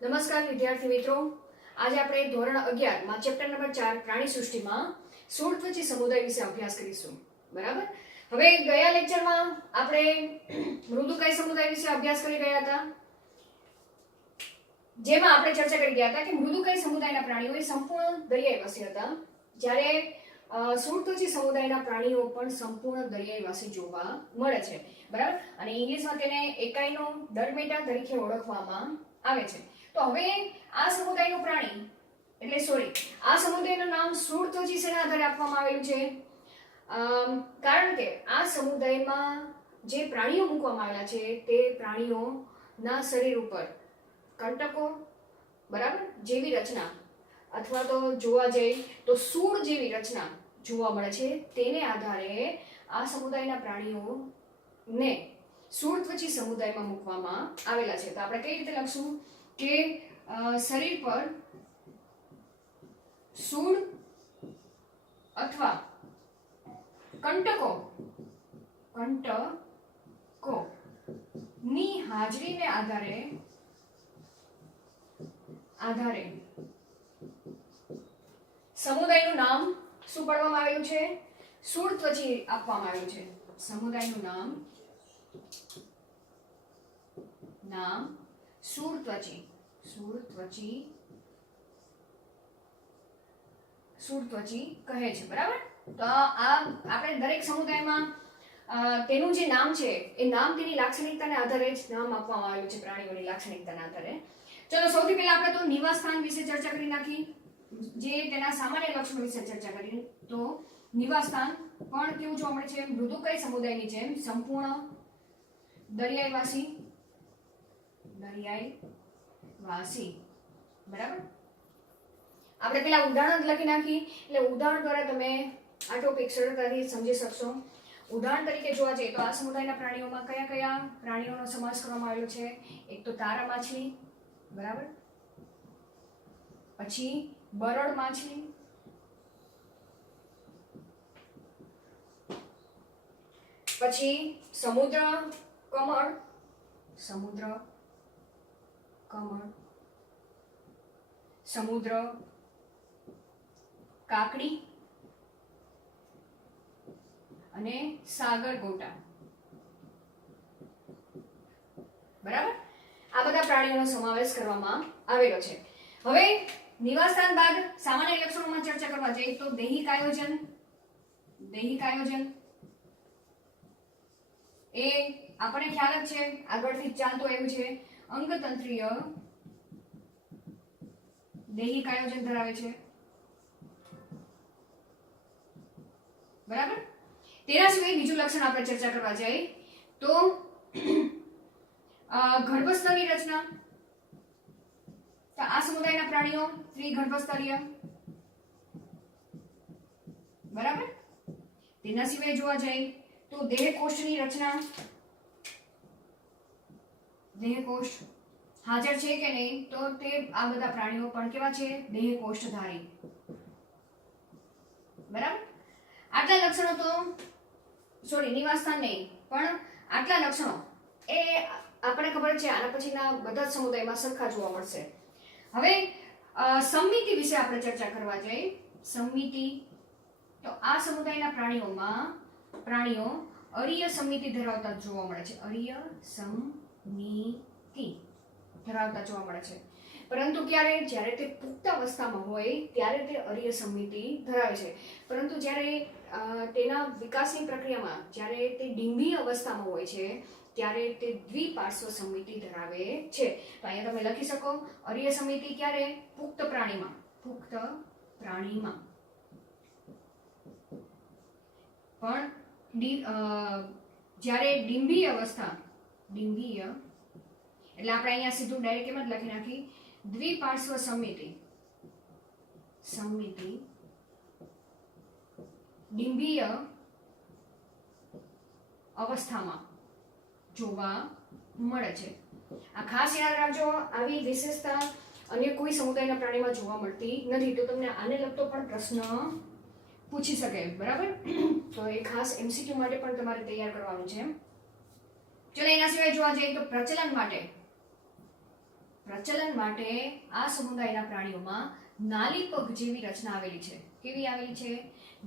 નમસ્કાર વિદ્યાર્થી મિત્રો, આજે આપણે ધોરણ 11 માં ચેપ્ટર નંબર 4 પ્રાણી સૃષ્ટિમાં સૂળત્વચી સમુદાય વિશે અભ્યાસ કરીશું. બરાબર. હવે ગયા લેક્ચરમાં આપણે મૃદુકાય સમુદાય વિશે અભ્યાસ કરી રહ્યા હતા, જેમાં આપણે ચર્ચા કરી ગયા હતા કે મૃદુકાય સમુદાયના પ્રાણીઓ એ સંપૂર્ણ દરિયાઈવાસી હતા, જ્યારે સૂળત્વચી સમુદાયના પ્રાણીઓ પણ સંપૂર્ણ દરિયાઈવાસી જોવા મળે છે. બરાબર. અને ઇંગ્લિશમાં તેને એકાઇનો ડર્મેટા તરીકે ઓળખવામાં આવે છે. તો હવે આ સમુદાયનું પ્રાણી આ સમુદાયનું નામ સૂળત્વચી શેના આધારે આપવામાં આવેલું છે? કારણ કે આ સમુદાયમાં જે પ્રાણીઓ મૂકવામાં આવેલા છે તે પ્રાણીઓના શરીર ઉપર કંટકો, બરાબર, જેવી રચના અથવા તો જોવા જઈએ તો સૂળ જેવી રચના જોવા મળે છે. તેને આધારે આ સમુદાયના પ્રાણીઓને સૂળત્વચી સમુદાયમાં મૂકવામાં આવેલા છે. તો આપણે કઈ રીતે લખશું કે શરીર પર સૂળ અથવા કંટકો ની હાજરીને આધારે સમુદાયનું નામ શું પાડવામાં આવેલું છે? સૂળત્વચી આપવામાં આવ્યું છે. સમુદાયનું નામ સૂળત્વચી કહે છે. બરાબર. તો આ આપણે દરેક સમુદાયમાં તેનું જે નામ છે એ નામ તેની લાક્ષણિકતાને આધારે જ નામ આપવામાં આવેલું છે, પ્રાણીઓની લાક્ષણિકતાના આધારે. ચલો સૌથી પહેલા આપણે તો નિવાસ સ્થાન વિશે ચર્ચા કરી નાખી, જે તેના સામાન્ય લક્ષણો વિશે ચર્ચા કરી. તો નિવાસ સ્થાન પણ કેવું જોવા મળે છે? મૃદુકાય સમુદાયની જેમ સંપૂર્ણ દરિયાઈવાસી. બરાબર. આપણે પેલા ઉદાહરણ લખી નાખી, એટલે ઉદાહરણ દ્વારા તમે આ ટોપિક સરળતાથી સમજી શકશો. ઉદાહરણ તરીકે જોવા જઈએ તો આ સમુદાયના પ્રાણીઓમાં કયા કયા પ્રાણીઓનો સમાવેશ કરવામાં આવેલો છે? એક તો તારા માછલી, બરાબર, પછી બરડ માછલી, પછી સમુદ્ર કમળ, સમુદ્ર કાકડી અને સાગર ગોટા. બરાબર. આ બધા પ્રાણીઓનો સમાવેશ કરવામાં આવેલો છે. હવે નિવાસસ્થાન બાદ સામાન્ય લક્ષણોમાં ચર્ચા કરવા જઈએ તો દૈહિક આયોજન એ આપણને ખ્યાલ જ છે, આગળથી ચાલતું આવ્યું છે. અંગતંત્રીય દૈહિક આયોજન ધરાવે છે. બરાબર. તેના સિવાય બીજું લક્ષણ આપણે ચર્ચા કરવા જઈએ તો ગર્ભસ્તરની રચના. તો આ સમુદાયના પ્રાણીઓ ત્રિગર્ભસ્તરીય. બરાબર. તેના સિવાય જોવા જઈએ તો દેહકોષ્ઠની રચના. દેહકોષ્ઠ હાજર છે કે નહીં? તો તે આ બધા પ્રાણીઓ પણ કેવા છે? દેહકોષ્ઠધારી. બરાબર. આટલા લક્ષણો તો નિવાસસ્થાન નહીં, પણ આટલા લક્ષણો એ આપણે ખબર છે આના પછીના બધા સમુદાયમાં સરખા જોવા મળશે. હવે સંમિતિ વિશે આપણે ચર્ચા કરવા જઈએ. સંમિતિ, તો આ સમુદાયના પ્રાણીઓ અરીય સંમિતિ ધરાવતા જોવા મળે છે. અરીય સંમિતિ ધરાવતા જોવા મળે છે. પરંતુ જ્યારે તે પુખ્ત અવસ્થામાં હોય ત્યારે તે અરીય સંમિતિ ધરાવે છે. પરંતુ જ્યારે તેના વિકાસની પ્રક્રિયામાં જ્યારે તે ડિંભીય અવસ્થામાં હોય છે ત્યારે તે દ્વિપાર્શ્વ સંમિતિ ધરાવે છે. તો અહીંયા તમે લખી શકો અરીય સંમિતિ ક્યારે? પુખ્ત પ્રાણીમાં. પણ જ્યારે ડિંભીય અવસ્થા, એટલે આપણે અહીંયા સીધું ડાયરેક્ટ એમ જ લખી નાખી દ્વિપાર્શ્વ સંમિતિ ડિંભીય અવસ્થામાં જોવા મળે છે. આ ખાસ યાદ રાખજો, આવી વિશેષતા અન્ય કોઈ સમુદાયના પ્રાણીમાં જોવા મળતી નથી. તો તમને આને લગતો પણ પ્રશ્ન પૂછી શકે. બરાબર. તો એ ખાસ એમસીક્યુ માટે પણ તમારે તૈયાર કરવાનું છે. ચલો એના સિવાય જોવા જઈએ તો પ્રચલન માટે પ્રચલન માટે આ સમુદાયના પ્રાણીઓમાં નાલી પગ જેવી રચના આવેલી છે. કેવી આવેલી છે?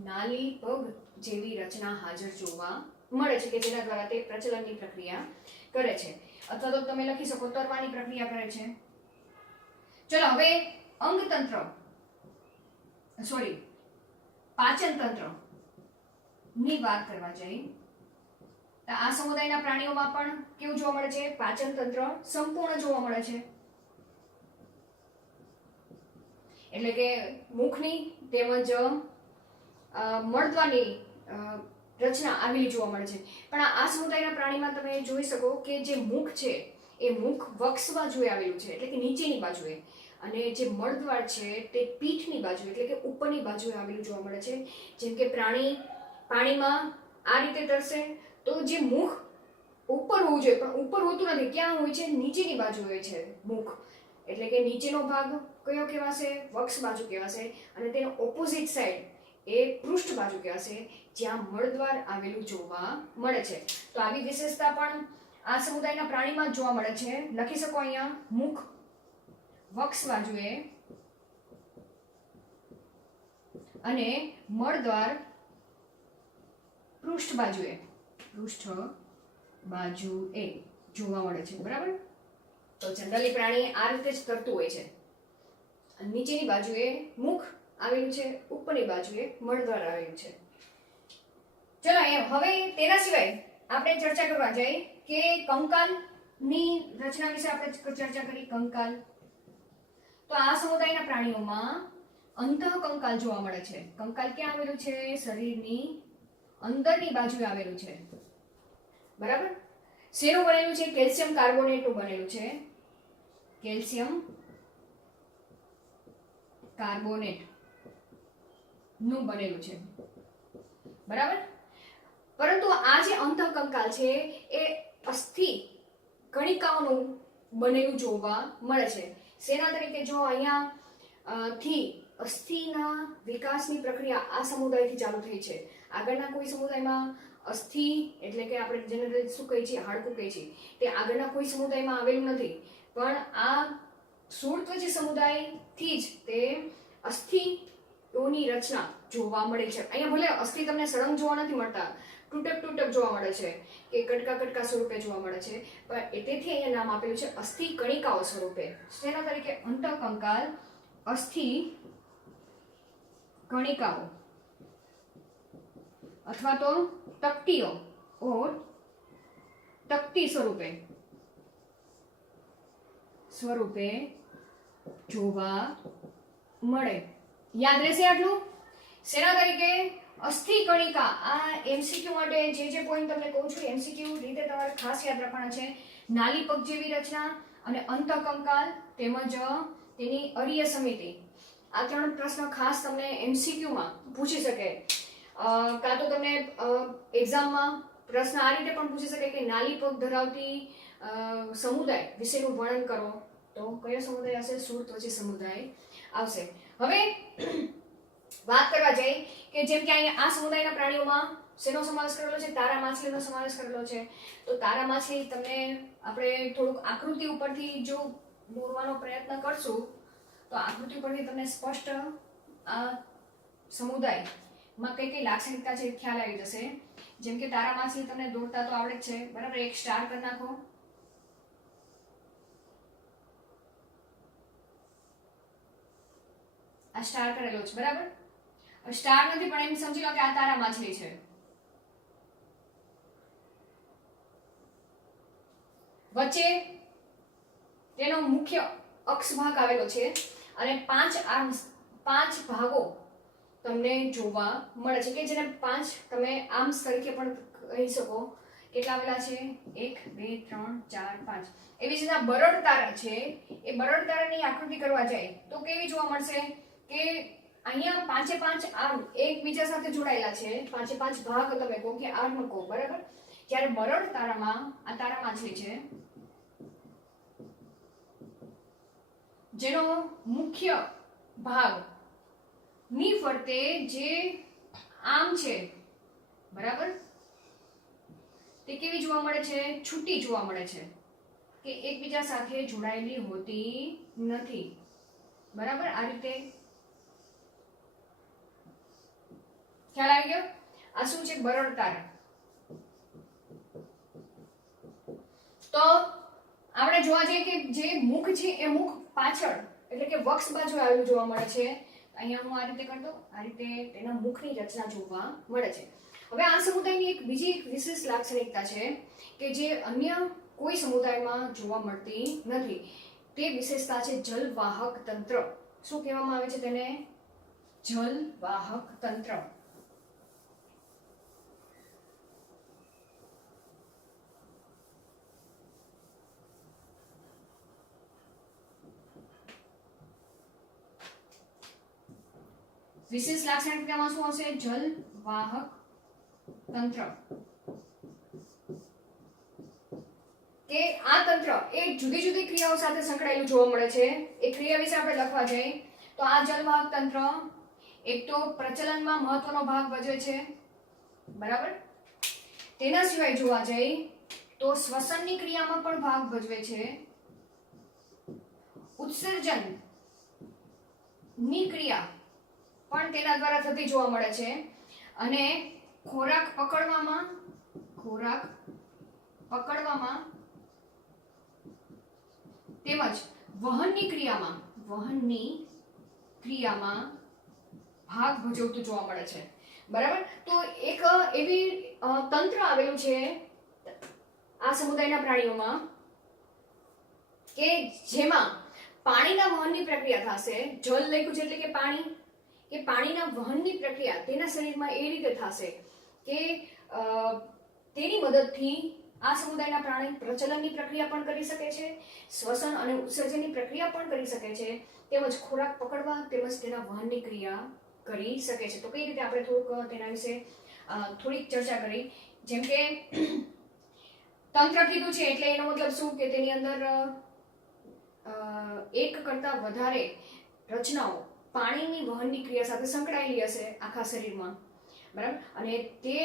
નાલી પગ જેવી રચના હાજર જોવા મળે છે કે જેના દ્વારા તે પ્રચલનની પ્રક્રિયા કરે છે. અથવા તો તમે લખી શકો તરવાની પ્રક્રિયા કરે છે. ચલો હવે અંગતંત્ર પાચન તંત્ર ની વાત કરવા જઈએ તો આ સમુદાયના પ્રાણીઓમાં પણ કેવું જોવા મળે છે? પાચન તંત્ર સંપૂર્ણ જોવા મળે છે. એટલે કે મુખની તેમજ મળદ્વારની રચના આવેલી જોવા મળે છે. પણ આ સમુદાયના પ્રાણીમાં તમે જોઈ શકો કે જે મુખ છે એ મુખ વક્ષ બાજુએ આવેલું છે, એટલે કે નીચેની બાજુએ, અને જે મળદ્વાર છે તે પીઠની બાજુ એટલે કે ઉપરની બાજુએ આવેલું જોવા મળે છે. જેમ કે પ્રાણી પાણીમાં આ રીતે તરશે તો જે મુખ ઉપર હોવું જોઈએ પણ ઉપર હોતું નથી. ક્યાં હોય છે? નીચેની બાજુ હોય છે મુખ. એટલે કે નીચેનો ભાગ કયો કહેવાશે? વક્ષ બાજુ કહેવાશે. અને તેનો ઓપોઝિટ સાઈડ એ પૃષ્ઠ બાજુ કહેવાશે, જ્યાં મળદ્વાર આવેલું જોવા મળે છે. તો આવી વિશેષતા પણ આ સમુદાયના પ્રાણીમાં જોવા મળે છે. લખી શકો અહીંયા મુખ વક્ષ બાજુએ અને મળદ્વાર પૃષ્ઠ બાજુએ જોવા મળે છે. બરાબર? તો જનરલી પ્રાણી આ રીતે જ તરતું હોય છે. નીચેની બાજુએ મુખ આવેલું છે, ઉપરની બાજુએ મળદ્વાર આવેલું છે. ચલો હવે તેના સિવાય આપણે ચર્ચા કરવા જઈએ કે કંકાલની રચના વિશે આપણે ચર્ચા કરી. કંકાલ તો આ સમુદાયના પ્રાણીઓમાં અંતઃકંકાલ જોવા મળે છે. કંકાલ ક્યાં આવેલું છે? શરીરની અંદરની બાજુએ આવેલું છે. બરાબર? શેનું બનેલું છે? કેલ્શિયમ કાર્બોનેટનું બનેલું છે. કેલ્શિયમ કાર્બોનેટ નું બનેલું છે. બરાબર? પરંતુ આ જે અંતઃકંકાલ છે એ અસ્થિ કણિકાઓનું બનેલું જોવા મળે છે. શેના તરીકે? જો અહીંયા થી અસ્થિના વિકાસની પ્રક્રિયા આ સમુદાયથી ચાલુ થઈ છે. આગળના કોઈ સમુદાયમાં અસ્થિ એટલે કે આપણે જનરલી શું કહીએ છીએ? હાડકું કહીએ છીએ. તે આગળના કોઈ સમુદાયમાં આવેલું નથી, પણ આ શૂળત્વચી સમુદાયથી જ તે અસ્થિઓની રચના જોવા મળે છે. અહીંયા ભલે અસ્થિ તમને સળંગ જોવા નથી મળતા, તૂટક જોવા મળે છે કે કટકા સ્વરૂપે જોવા મળે છે, પણ તેથી અહીંયા નામ આપેલું છે અસ્થિ કણિકાઓ સ્વરૂપે. તેના તરીકે અંતઃકંકાલ અસ્થિ કણિકાઓ અથવા તો તકતીઓ ઓર તકતી સ્વરૂપે જોવા મળે. યાદ રહેશે આટલું? શેના તરીકે? અસ્થિ કણિકા. આ એમસીક્યુ માટે જે પોઈન્ટ તમને કહું છું એમસીક્યુ રીતે તમારે ખાસ યાદ રાખવાના છે. નાલી પગ જેવી રચના અને અંતઃકંકાલ તેમજ તેની અરીય સમિતિ. આ 3 પ્રશ્ન ખાસ તમને એમસીક્યુમાં પૂછી શકે. કાં તો તમને એક્ઝામમાં પ્રશ્ન આ રીતે પણ પૂછી શકે કે નાલી પગ ધરાવતી સમુદાય વિશેનું વર્ણન કરો. તો કયો સમુદાય હશે? શૂળત્વચી સમુદાય આવશે. હવે વાત કરવા જઈએ કે જેમ કે અહીંયા આ સમુદાયના પ્રાણીઓમાં શેનો સમાવેશ કરેલો છે? તારા માછલીનો સમાવેશ કરેલો છે. તો તારા માછલી તમને આપણે થોડુંક આકૃતિ ઉપરથી જો દોરવાનો પ્રયત્ન કરશું તો આકૃતિ ઉપરથી તમને સ્પષ્ટ આ સમુદાયમાં કઈ લાક્ષણિકતા છે ખ્યાલ આવી જશે. જેમ કે તારા માછલી તમને દોરતા તો આવડે જ છે. બરાબર? એક સ્ટાર કરી નાખો. આ સ્ટાર કરેલો છે. બરાબર? સ્ટાર નથી પણ એમ સમજી લો કે આ તારા માછલી છે. વચ્ચે તેનો મુખ્ય અક્ષ ભાગ આવેલો છે અને 5 ભાગો તમને જોવા મળે છે કે જેને 5 તમે આર્મ્સ તરીકે પણ કહી શકો. કેટલા આવેલા છે? 1 2 3 4 5. એવી જ રીતના બરડ તારા છે. એ બરડ તારાની આકૃતિ કરવા જાય તો કેવી જોવા મળશે કે અહીંયા 5 આર્મ એકબીજા સાથે જોડાયેલા છે. 5 ભાગ તમે કહો કે આર્મ કહો. બરાબર? જ્યારે બરડ તારામાં આ તારા માછલી છે જેનો મુખ્ય ભાગ ની ફરતે જે આમ છે, બરાબર, તે કેવી જોવા મળે છે? છૂટી જોવા મળે છે. કે એકબીજા સાથે જોડાયેલી હોતી નથી. બરાબર, આ રીતે ખ્યાલ આવી ગયો. આ શું છે? બરડ તારા. તો આપણે જોવા જઈએ કે જે મુખ છે એ મુખ પાછળ એટલે કે વક્ષ બાજુ આવેલું જોવા મળે છે. અહીંયા હું આ રીતે કરતો, આ રીતે તેના મુખની રચના જોવા મળે છે. હવે આ સમુદાયની એક બીજી વિશેષ લાક્ષણિકતા છે કે જે અન્ય કોઈ સમુદાયમાં જોવા મળતી નથી. તે વિશેષતા છે જલવાહક તંત્ર. શું કહેવામાં આવે છે તેને? જલવાહક તંત્ર. વિશેષ લાક્ષણિકતામાં શું હશે? જલવાહક તંત્ર. કે આ તંત્ર એ જુદી જુદી ક્રિયાઓ સાથે સંકળાયેલું જોવા મળે છે. એ ક્રિયા વિશે આપણે લખવા જઈએ તો આ જલવાહક તંત્ર એક તો પ્રચલનમાં મહત્વનો ભાગ ભજવે છે. બરાબર. તેના સિવાય જોવા જઈએ તો શ્વસનની ક્રિયામાં પણ ભાગ ભજવે છે. ઉત્સર્જન ની ક્રિયા પણ તેના દ્વારા થતી જોવા મળે છે. અને ખોરાક પકડવામાં તેમજ વહનની ક્રિયામાં ભાગ ભજવતું જોવા મળે છે. બરાબર. તો એક એવી તંત્ર આવેલું છે આ સમુદાયના પ્રાણીઓમાં કે જેમાં પાણીના વહનની પ્રક્રિયા થશે. જલ લખ્યું છે એટલે કે પાણી, કે પાણીના વહનની પ્રક્રિયા તેના શરીરમાં એ રીતે થશે કે તેની મદદથી આ સમુદાયના પ્રાણી પ્રચલનની પ્રક્રિયા પણ કરી શકે છે, શ્વસન અને ઉત્સર્જનની પ્રક્રિયા પણ કરી શકે છે, તેમજ ખોરાક પકડવા તેમજ તેના વહનની ક્રિયા કરી શકે છે. તો કઈ રીતે આપણે થોડુંક તેના વિશે થોડીક ચર્ચા કરી. જેમ કે તંત્ર કીધું છે એટલે એનો મતલબ શું કે તેની અંદર એક કરતા વધારે રચનાઓ પાણીની વહનની ક્રિયા સાથે સંકળાયેલી હશે આખા શરીરમાં. બરાબર. અને તે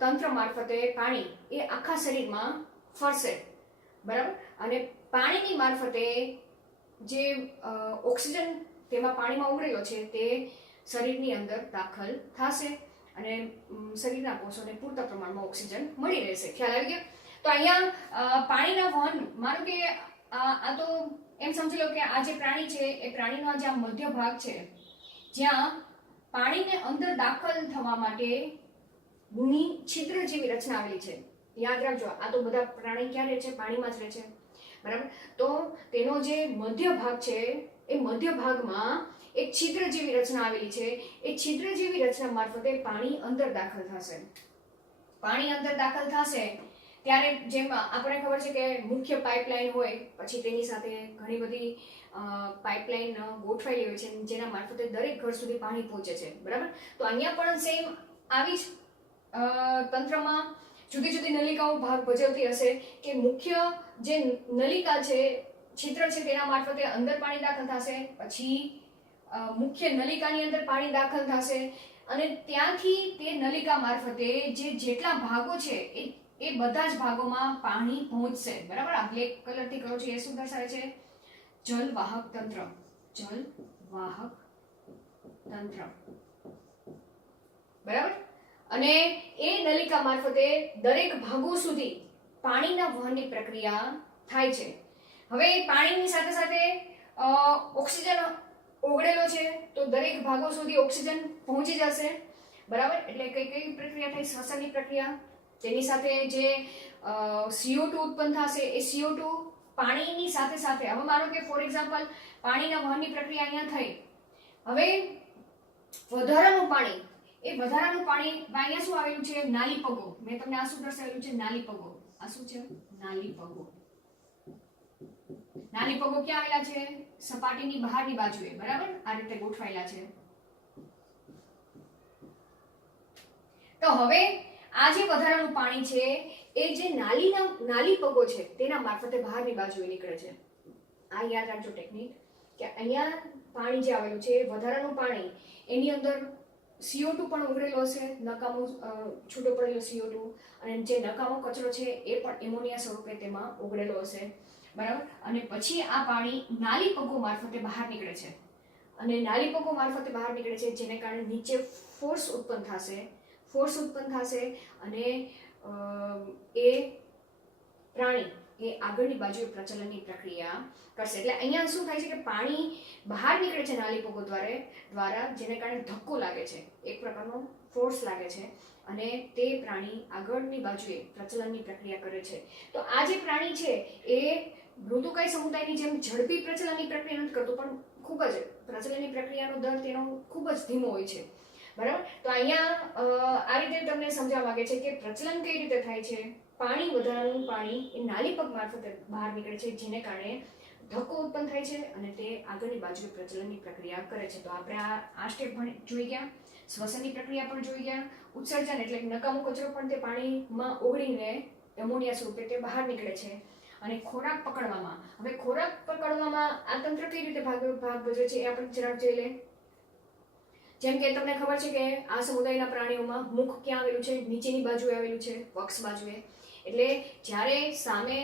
તંત્ર મારફતે પાણી એ આખા શરીરમાં ફરશે. બરાબર. અને પાણીની મારફતે જે ઓક્સિજન તેમાં પાણીમાં ઓગળેલો છે તે શરીરની અંદર દાખલ થશે અને શરીરના કોષોને પૂરતા પ્રમાણમાં ઓક્સિજન મળી રહેશે. ખ્યાલ આવી ગયો. તો અહીંયા પાણીના વહન, માનો કે આ તો એમ સમજી લો કે આ જે પ્રાણી છે એ પ્રાણીનો જે મધ્ય ભાગ છે જ્યાં પાણીને અંદર દાખલ થવા માટે ગુણી છિદ્ર જેવી રચના આવેલી છે. યાદ રાખજો, આ તો બધા પ્રાણી ક્યાં રહે છે? પાણીમાં જ રહે છે. બરાબર. તો તેનો જે મધ્ય ભાગ છે એ મધ્ય ભાગમાં એક છિદ્ર જેવી રચના આવેલી છે. એ છિદ્ર જેવી રચના મારફતે પાણી અંદર દાખલ થશે. પાણી અંદર દાખલ થશે ત્યારે જેમ આપણને ખબર છે કે મુખ્ય પાઇપલાઇન હોય, પછી તેની સાથે ઘણી બધી પાઇપલાઇન ગોઠવાયેલી હોય છે જેના મારફતે દરેક ઘર સુધી પાણી પહોંચે છે. બરાબર. તો અહીંયા પણ સેમ આવી જ તંત્રમાં જુદી જુદી નલિકાઓ ભાગ ભજવતી હશે કે મુખ્ય જે નલિકા છે, છિદ્ર છે, તેના મારફતે અંદર પાણી દાખલ થશે, પછી મુખ્ય નલિકાની અંદર પાણી દાખલ થશે અને ત્યાંથી તે નલિકા મારફતે જેટલા ભાગો છે એ બધા જ ભાગોમાં પાણી પહોંચશે. બરાબર. આ બ્લેક કલરથી કરો છો એ શું દર્શાવે છે? જલવાહક તંત્ર. જલવાહક તંત્ર. બરાબર. અને એ નલિકા મારફતે દરેક ભાગો સુધી પાણીના વહનની પ્રક્રિયા થાય છે. હવે પાણીની સાથે સાથે ઓક્સિજન ઓગળેલો છે તો દરેક ભાગો સુધી ઓક્સિજન પહોંચી જશે. બરાબર. એટલે કઈ પ્રક્રિયા થાય? શ્વસનની પ્રક્રિયા. તેની સાથે જે CO2 ઉત્પન્ન થશે એ CO2 પાણીની સાથે સાથે, હવે માનો કે ફોર એક્ઝામ્પલ પાણીના વહનની પ્રક્રિયા અહીંયા થઈ, હવે વધારાનું પાણી અહીંયા શું આવેલું છે? નાલીપગો. મેં તમને આ શું દર્શાવેલું છે? નાલીપગો. આ શું છે? નાલીપગો. નાલીપગો ક્યાં આવેલા છે? સપાટીની બહારની બાજુએ. બરાબર. આ રીતે ગોઠવાયેલા છે. તો હવે આ જે વધારાનું પાણી છે એ જે નાલીપગો છે તેના મારફતે બહારની બાજુએ નીકળે છે. આ યાદ રાખજો ટેકનિક કે અહીંયા પાણી જે આવેલું છે વધારાનું પાણી એની અંદર CO2 પણ ઓગળેલો હશે, નકામો છૂટો પડેલો CO2, અને જે નકામો કચરો છે એ પણ એમોનિયા સ્વરૂપે તેમાં ઓગળેલો હશે, બરાબર. અને પછી આ પાણી નાલી પગો મારફતે બહાર નીકળે છે, અને નાલી પગો મારફતે બહાર નીકળે છે, જેને કારણે નીચે ફોર્સ ઉત્પન્ન થશે, અને એ પ્રાણી એ આગળની બાજુએ પ્રચલનની પ્રક્રિયા કરશે. એટલે અહીંયા શું થાય છે કે પાણી બહાર નીકળે છે નાલી પગો દ્વારા, જેને કારણે ધક્કો લાગે છે, એક પ્રકારનો ફોર્સ લાગે છે, અને તે પ્રાણી આગળની બાજુએ પ્રચલનની પ્રક્રિયા કરે છે. તો આ જે પ્રાણી છે એ મૃદુકાય સમુદાયની જેમ ઝડપી પ્રચલનની પ્રક્રિયા નથી કરતું, પણ ખૂબ જ પ્રચલનની પ્રક્રિયાનો દર તેનો ખૂબ જ ધીમો હોય છે, બરાબર. તો અહીંયા આ રીતે તમને સમજાવવા માંગે છે કે પ્રચલન કઈ રીતે થાય છે. વધારાનું પાણી એ નાલી પગ મારફતે બહાર નીકળે છે, જેને કારણે ધક્કો ઉત્પન્ન થાય છે, અને તે આગળની બાજુએ પ્રચલનની પ્રક્રિયા કરે છે. તો આપણે આ સ્ટેપ જોઈ ગયા, શ્વસનની પ્રક્રિયા પણ જોઈ ગયા, ઉત્સર્જન એટલે નકામો કચરો પણ તે પાણીમાં ઓગળીને એમોનિયા સ્વરૂપે તે બહાર નીકળે છે, અને ખોરાક પકડવામાં. હવે ખોરાક પકડવામાં આ તંત્ર કઈ રીતે ભાગ ભજવે છે એ આપણે જરાક જોઈ લઈએ. જેમ કે તમને ખબર છે કે આ સમુદાયના પ્રાણીઓમાં મુખ ક્યાં આવેલું છે, નીચેની બાજુએ આવેલું છે, વક્ષ બાજુએ. એટલે જ્યારે સામે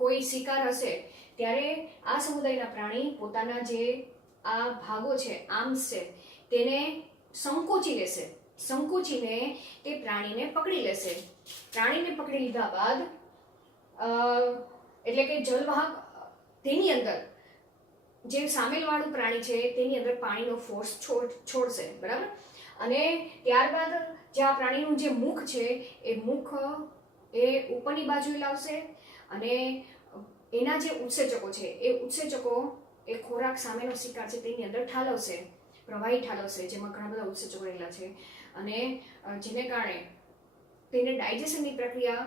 કોઈ શિકાર હશે ત્યારે આ સમુદાયના પ્રાણી પોતાના જે આ ભાગો છે, આર્મ્સ છે, તેને સંકોચી લેશે, સંકોચીને તે પ્રાણીને પકડી લેશે. પ્રાણીને પકડી લીધા બાદ એટલે કે જલવાહક તેની અંદર જે સામેલવાળું પ્રાણી છે તેની અંદર પાણીનો ફોર્સ છોડશે, બરાબર. અને ત્યારબાદ જે આ પ્રાણીનું જે મુખ છે એ મુખ એ ઉપરની બાજુએ લાવશે, અને એના જે ઉત્સેચકો છે એ ખોરાક સામેનો શિકાર છે તેની અંદર ઠાલવશે, પ્રવાહી ઠાલવશે, જેમાં ઘણા બધા ઉત્સેચકો રહેલા છે, અને જેને કારણે તેને ડાયજેશનની પ્રક્રિયા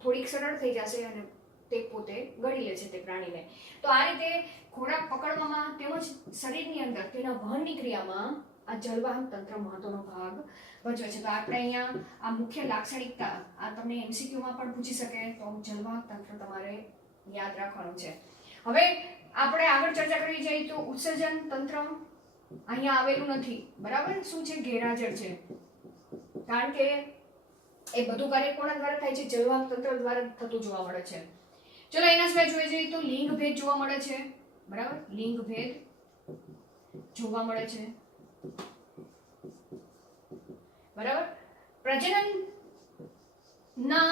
થોડીક સરળ થઈ જશે, અને તે પોતે ગળી લે છે તે પ્રાણીને. તો આ રીતે ખોરાક પકડવામાં તેમજ શરીરની અંદર તેના વહનની ક્રિયામાં આ જલવાહક તંત્ર મહત્વનો ભાગ ભજવે છે. તો આપણે અહીંયા આ મુખ્ય લાક્ષણિકતા આ તમને MCQમાં પણ પૂછી શકે, તો જલવાહક તંત્ર તમારે યાદ રાખવાનું છે. હવે આપણે આગળ ચર્ચા કરવી જઈએ તો ઉત્સર્જન તંત્ર અહીંયા આવેલું નથી, બરાબર. શું છે? ગેરહાજર છે, કારણ કે એ બધું કાર્ય કોના દ્વારા થાય છે? જલવાહક તંત્ર દ્વારા થતું જોવા મળે છે. ચલો એના સિવાય જોઈ જઈએ તો લિંગ ભેદ જોવા મળે છે, બરાબર. લિંગ ભેદ જોવા મળે છે, બરાબર. પ્રજનન ના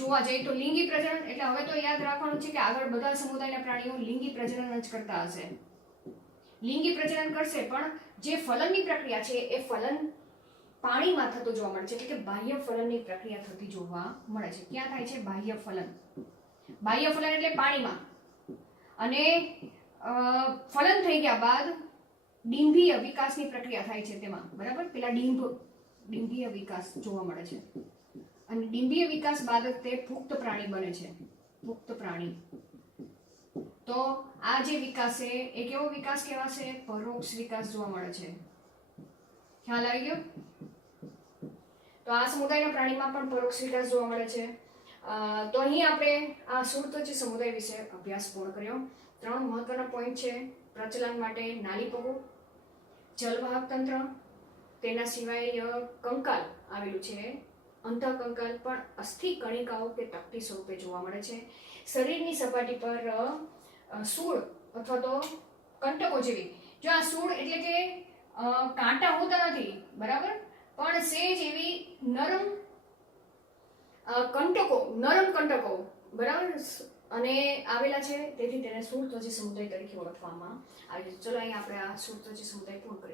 જોવા જઈએ તો લિંગી પ્રજનન એટલે હવે તો યાદ રાખવાનું છે કે આગળ બધા સમુદાયના પ્રાણીઓ લિંગી પ્રજનન જ કરતા હશે. લિંગી પ્રજનન કરશે, પણ જે ફલનની પ્રક્રિયા છે એ ફલન પાણીમાં થતું જોવા મળે છે, એટલે કે બાહ્ય ફલનની પ્રક્રિયા થતી જોવા મળે છે. ક્યાં થાય છે? બાહ્ય ફલન. બાહ્ય ફલન એટલે પાણીમાં, અને ફલન થઈ ગયા બાદ ડિંભીય વિકાસની પ્રક્રિયા થાય છે તેમાં, બરાબર. પેલા ડિંભીય વિકાસ જોવા મળે છે, અને ડિંભીય વિકાસ બાદ તે પુખ્ત પ્રાણી બને છે, પુખ્ત પ્રાણી. તો આ જે વિકાસ છે એ કેવો વિકાસ કહેવાશે? પરોક્ષ વિકાસ જોવા મળે છે. ખ્યાલ આવી ગયો? તો આ સમુદાયના પ્રાણીમાં પણ પરોક્ષ વિકાસ જોવા મળે છે. તો અહીં આપણે આ સુર્તચી સમુદાય વિશે અભ્યાસ પૂર્ણ કર્યો. 3 મહત્વના પોઈન્ટ છે. પ્રચલન માટે નાલી પગો, જલવાહક તંત્ર, તેના સિવાય કંકાલ આવેલું છે, અંતઃકંકાલ પણ અસ્થિ કણિકાઓ કે તકતી સ્વરૂપે જોવા મળે છે. શરીરની સપાટી પર સૂળ અથવા તો કંટકો જેવી, જો આ સૂળ એટલે કે કાંટા હોતા નથી, બરાબર, પણ સેજ એવી નરમ કંટકો, બરાબર, અને આવેલા છે, તેથી તેને સુર્તચી સમુદાય તરીકે ઓળખવામાં આવે છે. ચલો અહીં આપણે આ સુર્તચી સમુદાય પૂર્ણ કરીએ.